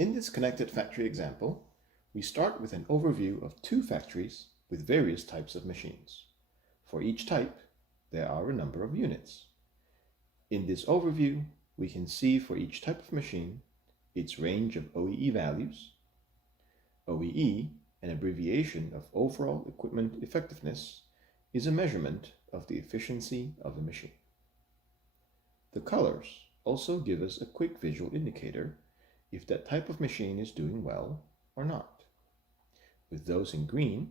In this connected factory example, we start with an overview of two factories with various types of machines. For each type, there are a number of units. In this overview, we can see for each type of machine its range of OEE values. OEE, an abbreviation of Overall Equipment Effectiveness, is a measurement of the efficiency of a machine. The colors also give us a quick visual indicator if that type of machine is doing well or not, with those in green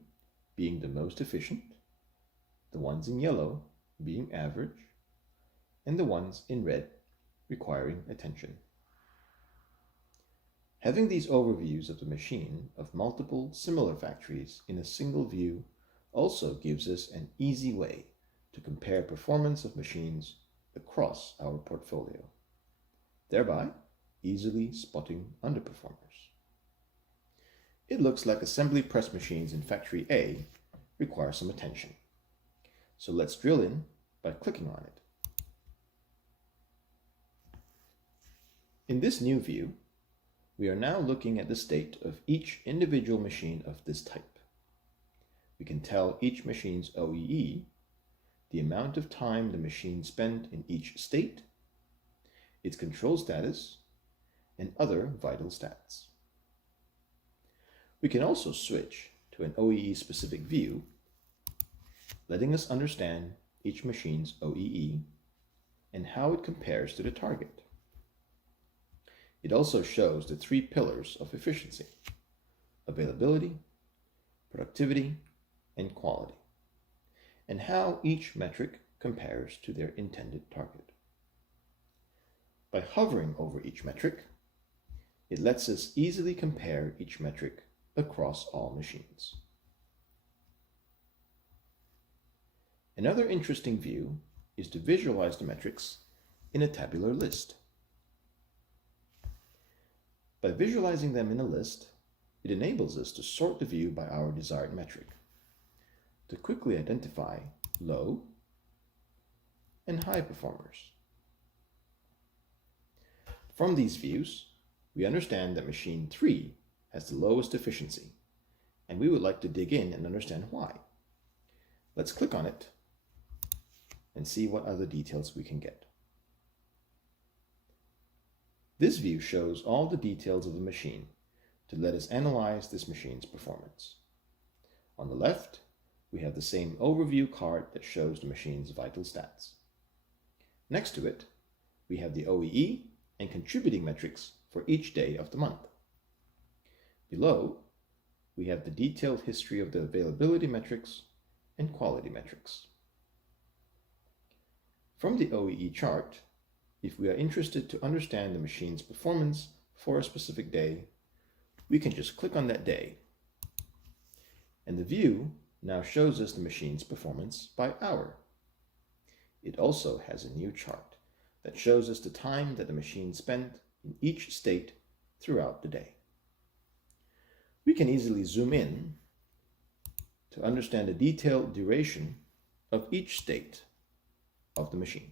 being the most efficient, the ones in yellow being average, and the ones in red requiring attention. Having these overviews of the machine of multiple similar factories in a single view also gives us an easy way to compare performance of machines across our portfolio, thereby easily spotting underperformers. It looks like assembly press machines in Factory A require some attention. So let's drill in by clicking on it. In this new view, we are now looking at the state of each individual machine of this type. We can tell each machine's OEE, the amount of time the machine spent in each state, its control status, and other vital stats. We can also switch to an OEE-specific view, letting us understand each machine's OEE and how it compares to the target. It also shows the three pillars of efficiency: availability, productivity, and quality, and how each metric compares to their intended target. By hovering over each metric, it lets us easily compare each metric across all machines. Another interesting view is to visualize the metrics in a tabular list. By visualizing them in a list, it enables us to sort the view by our desired metric, to quickly identify low and high performers. From these views, we understand that machine 3 has the lowest efficiency, and we would like to dig in and understand why. Let's click on it and see what other details we can get. This view shows all the details of the machine to let us analyze this machine's performance. On the left, we have the same overview card that shows the machine's vital stats. Next to it, we have the OEE and contributing metrics for each day of the month. Below, we have the detailed history of the availability metrics and quality metrics. From the OEE chart, if we are interested to understand the machine's performance for a specific day, we can just click on that day, and the view now shows us the machine's performance by hour. It also has a new chart that shows us the time that the machine spent in each state throughout the day. We can easily zoom in to understand the detailed duration of each state of the machine.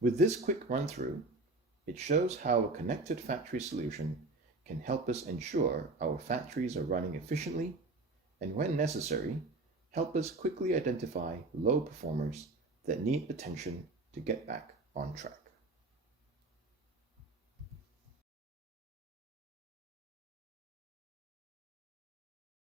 With this quick run-through, it shows how a connected factory solution can help us ensure our factories are running efficiently, and when necessary, help us quickly identify low performers that need attention to get back on track.